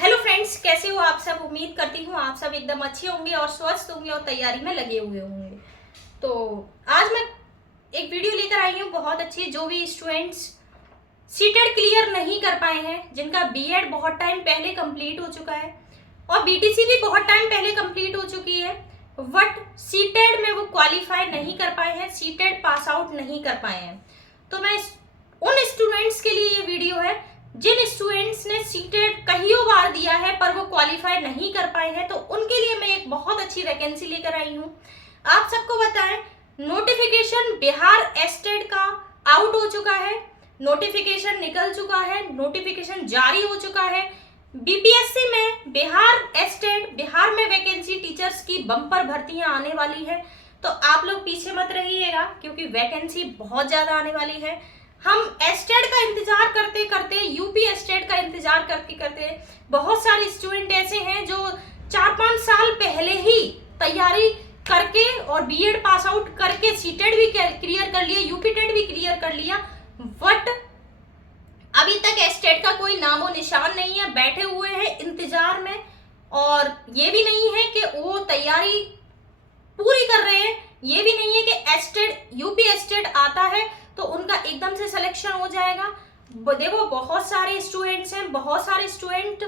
Hello friends, कैसे हो आप सब। उम्मीद करती हूँ आप सब एकदम अच्छे होंगे और स्वस्थ होंगे और तैयारी में लगे हुए होंगे। तो आज मैं एक वीडियो लेकर आई हूँ बहुत अच्छी। जो भी स्टूडेंट्स सीटेट क्लियर नहीं कर पाए हैं, जिनका बीएड बहुत टाइम पहले कंप्लीट हो चुका है और बीटीसी भी बहुत टाइम पहले कंप्लीट हो चुकी है, बट सीटेट में वो क्वालिफाई नहीं कर पाए हैं, सीटेट पास आउट नहीं कर पाए हैं। तो मैं उन स्टूडेंट्स के लिए ये वीडियो है जिन स्टूडेंट्स ने सीटेट कईयों बार दिया है पर वो क्वालिफाई नहीं कर पाए हैं। तो उनके लिए मैं एक बहुत अच्छी वैकेंसी लेकर आई हूँ। आप सबको बताएं, नोटिफिकेशन बिहार एस्टेट का आउट हो चुका है, नोटिफिकेशन निकल चुका है, नोटिफिकेशन जारी हो चुका है। बीपीएससी में बिहार में वैकेंसी टीचर्स की बम्पर भर्तियां आने वाली है। तो आप लोग पीछे मत रहिएगा क्योंकि वैकेंसी बहुत ज्यादा आने वाली है। हम एस्टेट का इंतजार करते करते, यूपी एस्टेट का इंतजार करते करते, बहुत सारे स्टूडेंट ऐसे हैं जो 4-5 साल पहले ही तैयारी करके और बीएड पास आउट करके सीटेट भी क्लियर कर लिया, यूपी टेट भी क्लियर कर लिया, बट अभी तक एस्टेट का कोई नामो निशान नहीं है, बैठे हुए हैं इंतजार में। और ये भी नहीं है कि वो तैयारी पूरी कर रहे हैं, ये भी नहीं है कि एस्टेट यूपी एस्टेट आता है तो उनका एकदम से सिलेक्शन हो जाएगा। देखो, बहुत सारे स्टूडेंट्स हैं, बहुत सारे स्टूडेंट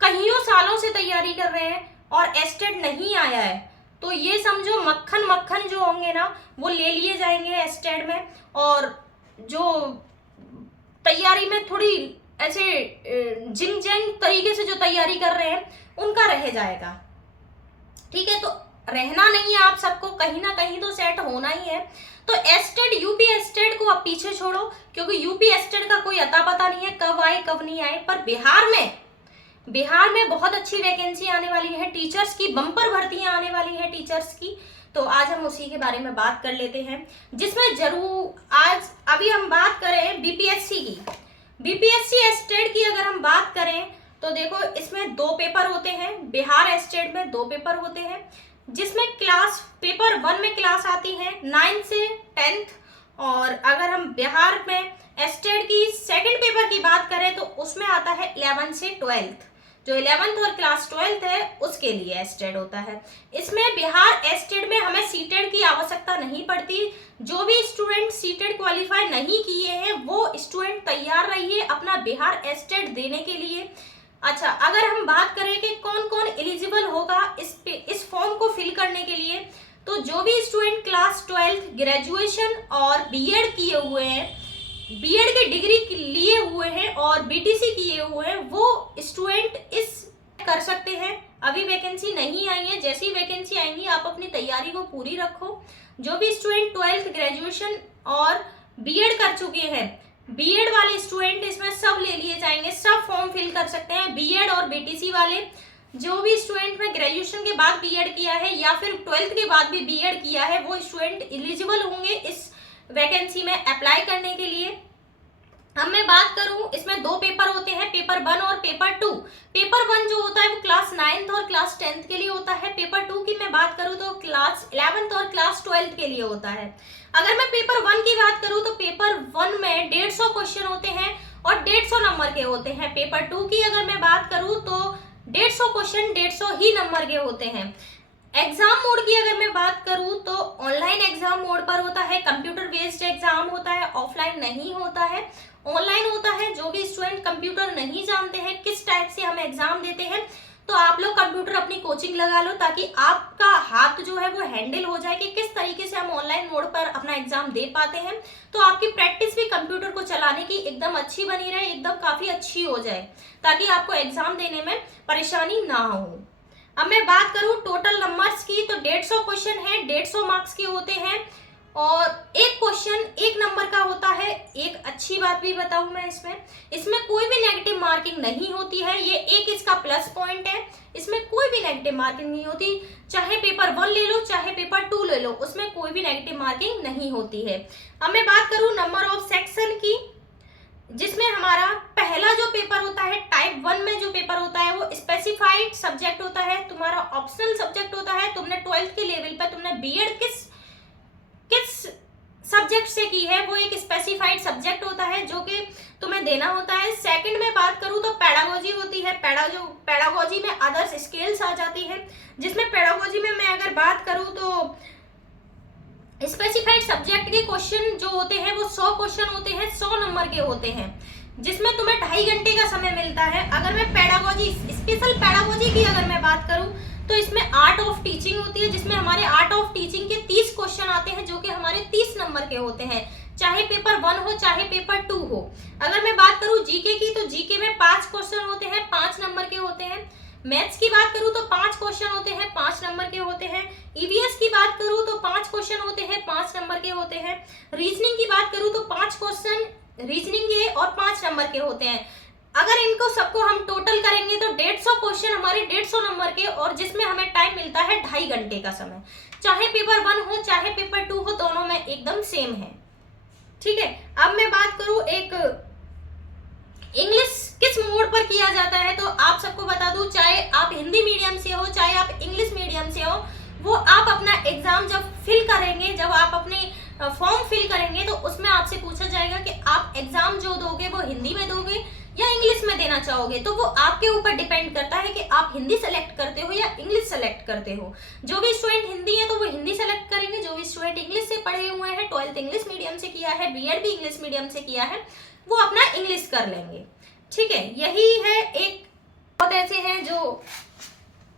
कईयों सालों से तैयारी कर रहे हैं और एस्टेट नहीं आया है। तो ये समझो मक्खन मक्खन जो होंगे ना वो ले लिए जाएंगे एस्टेट में, और जो तैयारी में थोड़ी ऐसे जिंग जैंग तरीके से जो तैयारी कर रहे हैं उनका रह जाएगा। ठीक है, तो रहना नहीं है, आप सबको कहीं ना कहीं तो सेट होना ही है। तो एस्टेट, यूपी एस्टेट को आप पीछे छोड़ो क्योंकि यूपी एस्टेट का कोई अता पता नहीं है कब आए कब नहीं आए। पर बिहार में बहुत अच्छी वैकेंसी आने वाली है, टीचर्स की बम्पर भर्तियां आने वाली है टीचर्स की। तो आज हम उसी के बारे में बात कर लेते हैं, जिसमें जरूर आज अभी हम बात करें बीपीएससी की। बीपीएससी एस्टेट की अगर हम बात करें तो देखो, इसमें 2 पेपर होते हैं। बिहार एस्टेट में 2 पेपर होते हैं, जिसमें क्लास पेपर 1 में क्लास आती है 9 से 10th, और अगर हम बिहार में एस्टेट की सेकंड पेपर की बात करें तो उसमें आता है 11 से 12th। जो 11th और क्लास 12th है उसके लिए एस्टेट होता है। इसमें बिहार एस्टेट में हमें सीटेट की आवश्यकता नहीं पड़ती। जो भी स्टूडेंट सीटेट क्वालिफाई नहीं किए हैं वो स्टूडेंट तैयार रहिए अपना बिहार एस्टेट देने के लिए। अच्छा, अगर हम बात करें कि कौन कौन एलिजिबल होगा इस फॉर्म को फिल करने के लिए, तो जो भी स्टूडेंट क्लास 12th ग्रेजुएशन और बीएड किए हुए हैं, बीएड की डिग्री लिए हुए हैं और बीटीसी किए हुए हैं, वो स्टूडेंट इस कर सकते हैं। अभी वैकेंसी नहीं आई है, जैसी वैकेंसी आएंगी आप अपनी तैयारी को पूरी रखो। जो भी स्टूडेंट 12th ग्रेजुएशन और बीएड कर चुके हैं, बीएड वाले स्टूडेंट इसमें सब ले लिए जाएंगे, सब फॉर्म फिल कर सकते हैं। बीएड और बीटीसी वाले, जो भी स्टूडेंट में ग्रेजुएशन के बाद बीएड किया है या फिर 12th के बाद भी बीएड किया है, वो स्टूडेंट एलिजिबल होंगे इस वैकेंसी में अप्लाई करने के लिए। अब मैं बात करूं, इसमें 2 पेपर होते हैं, पेपर 1 और पेपर 2। पेपर 1 जो होता है वो क्लास 9th और क्लास 10th के लिए होता है। पेपर 2 की मैं बात करूं तो क्लास 11th और क्लास 12th के लिए होता है। अगर मैं पेपर 1 की बात करूं तो पेपर 1 में 150 क्वेश्चन होते हैं और 150 नंबर के होते हैं। पेपर 2 की अगर मैं बात करूं तो 150 क्वेश्चन 150 ही नंबर के होते हैं। एग्जाम मोड की अगर मैं बात करूं तो ऑनलाइन एग्जाम मोड पर होता है, कंप्यूटर बेस्ड एग्जाम होता है, ऑफलाइन नहीं होता है, ऑनलाइन होता है। जो भी स्टूडेंट कंप्यूटर नहीं जानते हैं किस टाइप से हम एग्जाम देते हैं, तो आप लोग कंप्यूटर अपनी कोचिंग लगा लो ताकि आपका हाथ जो है वो हैंडल हो जाए कि किस तरीके से हम ऑनलाइन मोड पर अपना एग्जाम दे पाते हैं। तो आपकी प्रैक्टिस भी कंप्यूटर को चलाने की एकदम अच्छी बनी रहे, एकदम काफी अच्छी हो जाए, ताकि आपको एग्जाम देने में परेशानी ना हो। अब मैं बात करूं टोटल नंबर्स की तो 150 क्वेश्चन है, 150 मार्क्स के होते हैं और एक क्वेश्चन 1 नंबर का होता है। एक अच्छी बात भी बताऊं मैं, इसमें कोई भी नेगेटिव मार्किंग नहीं होती है, ये एक इसका प्लस पॉइंट है। इसमें कोई भी नेगेटिव मार्किंग नहीं होती, चाहे पेपर 1 ले लो चाहे पेपर 2 ले लो, उसमें कोई भी नेगेटिव मार्किंग नहीं होती है। अब मैं बात करूं नंबर ऑफ सेक्शन की, जिसमें हमारा पहला जो पेपर होता है टाइप 1 में जो पेपर होता है वो स्पेसिफाइड सब्जेक्ट होता है, तुम्हारा ऑप्शनल सब्जेक्ट होता है। तुमने 12th के लेवल पर तुमने बीएड किस सब्जेक्ट से की है वो एक स्पेसिफाइड सब्जेक्ट होता है, जो कि तुम्हें देना होता है। सेकंड में बात करूँ तो पेडागोजी होती है। पेडागोजी में अदर्स स्किल्स आ जाती है, जिसमें पेडागोजी में मैं अगर बात करूँ तो स्पेसिफाइड सब्जेक्ट के क्वेश्चन जो होते हैं वो 100 क्वेश्चन होते हैं, 100 नंबर के होते हैं, जिसमें तुम्हें 2.5 घंटे का समय मिलता है। अगर मैं पेडागोजी, स्पेशल पेडागोजी की अगर मैं बात करूं तो इसमें आर्ट ऑफ टीचिंग होती है, जिसमें हमारे आर्ट ऑफ टीचिंग के 30 क्वेश्चन आते हैं, जो कि हमारे 30 नंबर के होते हैं, चाहे पेपर 1 हो चाहे पेपर 2 हो। अगर मैं बात करूं जीके की, तो जीके में 5 क्वेश्चन होते हैं, 5 नंबर के होते हैं। मैथ्स की बात करूं तो 5 क्वेश्चन होते हैं, 5 नंबर के होते हैं। ईवीएस की बात करूं तो 5 क्वेश्चन होते हैं, 5 नंबर के होते हैं। रीजनिंग की बात करूं तो 5 क्वेश्चन रीजनिंग के और 5 नंबर के होते हैं। अगर इनको सबको हम टोटल करेंगे तो 150 क्वेश्चन हमारे 150 नंबर के, और जिसमें हमें टाइम मिलता है 2.5 घंटे का समय। चाहे पेपर 1 हो चाहे पेपर 2 हो, दोनों में एकदम सेम है। ठीक है, अब मैं बात करूं एक इंग्लिश किस मोड पर किया जाता है, तो आप सबको बता दूं, चाहे आप हिंदी मीडियम से हो चाहे आप इंग्लिश मीडियम से हो, वो आप अपना एग्जाम जब फिल करेंगे, जब आप अपने फॉर्म फिल करेंगे, तो उसमें आपसे पूछा जाएगा कि आप एग्जाम जो दोगे वो हिंदी में दोगे या इंग्लिश में देना चाहोगे। तो वो आपके ऊपर डिपेंड करता है कि आप हिंदी सेलेक्ट करते हो या इंग्लिश सेलेक्ट करते हो। जो भी स्टूडेंट हिंदी है तो वो हिंदी सेलेक्ट करेंगे, जो भी स्टूडेंट इंग्लिश से पढ़े हुए हैं, 12th इंग्लिश मीडियम से किया है, बीएड भी इंग्लिश मीडियम से किया है, वो अपना इंग्लिश कर लेंगे। ठीक है, यही है। एक बहुत ऐसे हैं जो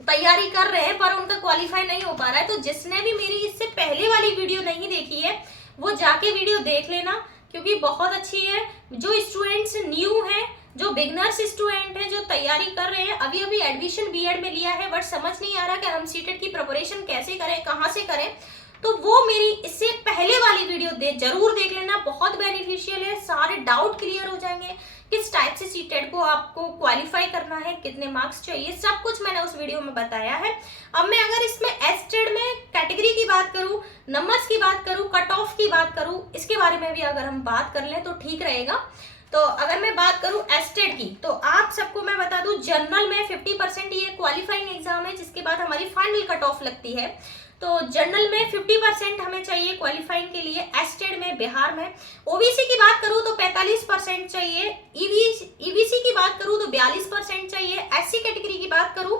तैयारी कर रहे हैं पर उनका क्वालिफाई नहीं हो पा रहा है, तो जिसने भी मेरी इससे पहले वाली वीडियो नहीं देखी है वो जाके वीडियो देख लेना, क्योंकि बहुत अच्छी है। जो स्टूडेंट्स न्यू हैं, जो बिगनर्स स्टूडेंट हैं, जो तैयारी कर रहे हैं, अभी अभी एडमिशन बीएड में लिया है बट समझ नहीं आ रहा कि हम सीटेट की प्रिपरेशन कैसे करें, कहाँ से करें, तो वो मेरी इससे पहले वाली वीडियो जरूर देख लेना, बहुत बेनिफिशियल है। सारे डाउट क्लियर हो जाएंगे, किस टाइप से सीटेट को आपको क्वालिफाई करना है, कितने मार्क्स चाहिए, सब कुछ मैंने उस वीडियो में बताया है। अब मैं अगर इसमें एस्टेड में कैटेगरी की बात करूं, नंबर्स की बात करूं, कट ऑफ की बात करूं, इसके बारे में भी अगर हम बात कर लें तो ठीक रहेगा। तो अगर मैं बात करूं एस्टेड की, तो आप सबको मैं बता दूं, जनरल में 50% ये क्वालिफाइंग एग्जाम है, जिसके बाद हमारी फाइनल कट ऑफ लगती है। तो जनरल में 50% हमें चाहिए क्वालिफाइंग के लिए। एस्टेड में बिहार में ओबीसी की बात करूं तो 45% चाहिए। ईबीसी की बात करूं तो 42% चाहिए। एससी कैटेगरी की बात करूं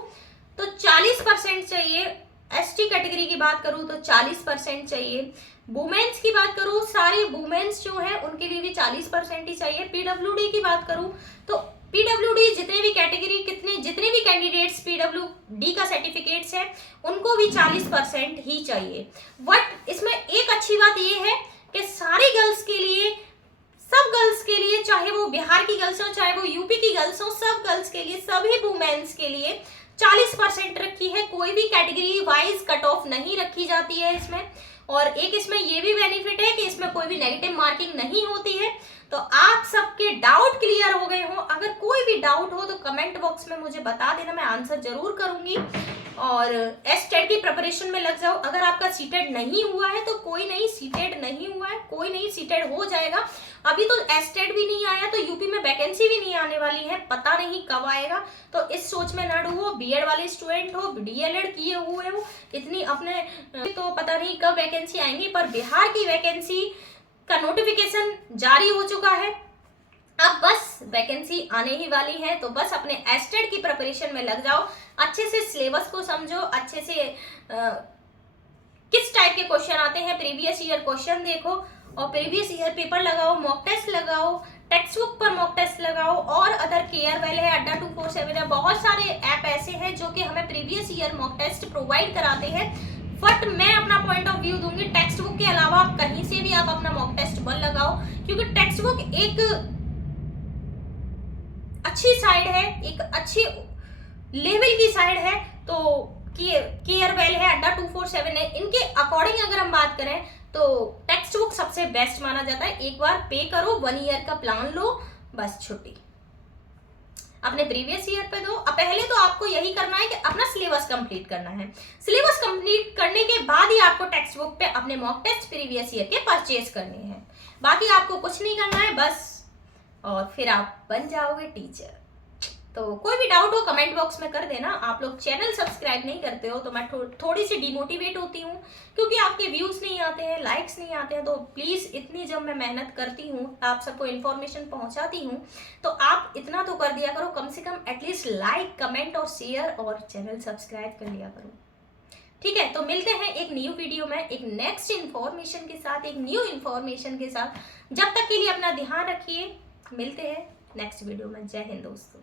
तो 40% चाहिए। एसटी कैटेगरी की बात करूं तो 40% चाहिए। वुमेन्स की बात करूं, सारे वुमेन्स जो है उनके लिए भी 40% ही चाहिए। पीडब्ल्यूडी की बात करूं तो पीडब्ल्यूडी जितने भी कैटेगरी जितने भी कैंडिडेट्स पीडब्ल्यूडी का सर्टिफिकेट्स है उनको भी 40% ही चाहिए। बट इसमें एक अच्छी बात ये है कि सारी गर्ल्स के लिए, सब गर्ल्स के लिए, चाहे वो बिहार की गर्ल्स हो चाहे वो यूपी की गर्ल्स हो, सब गर्ल्स के लिए, सभी वुमेन्स के लिए 40% रखी है। कोई भी कैटेगरी वाइज कट ऑफ नहीं रखी जाती है इसमें। और एक इसमें ये भी बेनिफिट है कि इसमें कोई भी नेगेटिव मार्किंग नहीं होती है। तो आप सबके डाउट क्लियर हो गए हो। अगर कोई भी डाउट हो तो कमेंट बॉक्स में मुझे बता देना, मैं आंसर जरूर करूंगी। और एस्टेट की प्रिपरेशन में लग जाओ। अगर आपका सीटेट नहीं हुआ है तो कोई नहीं, सीटेट नहीं हुआ है कोई नहीं, सीटेट हो जाएगा। अभी तो एस्टेट भी नहीं आया तो यूपी में वैकेंसी भी नहीं आने वाली है, पता नहीं कब आएगा। तो इस सोच में ना डूबो। बीएड वाले स्टूडेंट हो, डीएलएड किए हुए हो, इतनी अपने तो पता नहीं कब वैकेंसी आएंगी, पर बिहार की वैकेंसी का नोटिफिकेशन जारी हो चुका है। अब बस वैकेंसी आने ही वाली है, तो बस अपने एस्टेट की प्रिपरेशन में लग जाओ। अच्छे से सिलेबस को समझो, अच्छे से किस टाइप के क्वेश्चन आते हैं, प्रीवियस ईयर क्वेश्चन देखो और प्रीवियस ईयर पेपर लगाओ, मॉक टेस्ट लगाओ, टेक्स्ट बुक पर मॉक टेस्ट लगाओ। और अदर केयरवेल है, अड्डा 247 है, बहुत सारे ऐप ऐसे हैं जो कि हमें previous year mock test provide कराते हैं। बट मैं अपना पॉइंट ऑफ व्यू दूंगी, टेक्स्ट बुक के अलावा कहीं से भी आप अपना मॉक टेस्ट बन लगाओ, क्योंकि टेक्स्ट बुक एक अच्छी साइड है, एक अच्छी लेवल की साइड है। तो केयरवेल है, अड्डा 247 है, इनके अकॉर्डिंग अगर हम बात करें तो टेक्स्ट बुक सबसे बेस्ट माना जाता है। एक बार पे करो, 1 ईयर का प्लान लो, बस छुट्टी अपने प्रीवियस ईयर पे दो। अब पहले तो आपको यही करना है कि अपना सिलेबस कंप्लीट करना है। सिलेबस कंप्लीट करने के बाद ही आपको टेक्स्ट बुक पे अपने मॉक टेस्ट प्रीवियस ईयर के परचेज करने हैं। बाकी आपको कुछ नहीं करना है बस, और फिर आप बन जाओगे टीचर। तो कोई भी डाउट हो कमेंट बॉक्स में कर देना। आप लोग चैनल सब्सक्राइब नहीं करते हो तो मैं थोड़ी सी डिमोटिवेट होती हूँ, क्योंकि आपके व्यूज़ नहीं आते हैं, लाइक्स नहीं आते हैं। तो प्लीज़ इतनी जब मैं मेहनत करती हूँ, आप सबको इन्फॉर्मेशन पहुँचाती हूँ, तो आप इतना तो कर दिया करो, कम से कम एटलीस्ट लाइक, कमेंट और शेयर और चैनल सब्सक्राइब कर लिया करो। ठीक है, तो मिलते हैं एक न्यू वीडियो में, एक नेक्स्ट इन्फॉर्मेशन के साथ, एक न्यू इन्फॉर्मेशन के साथ। जब तक के लिए अपना ध्यान रखिए, मिलते हैं नेक्स्ट वीडियो में। जय हिंद दोस्तों।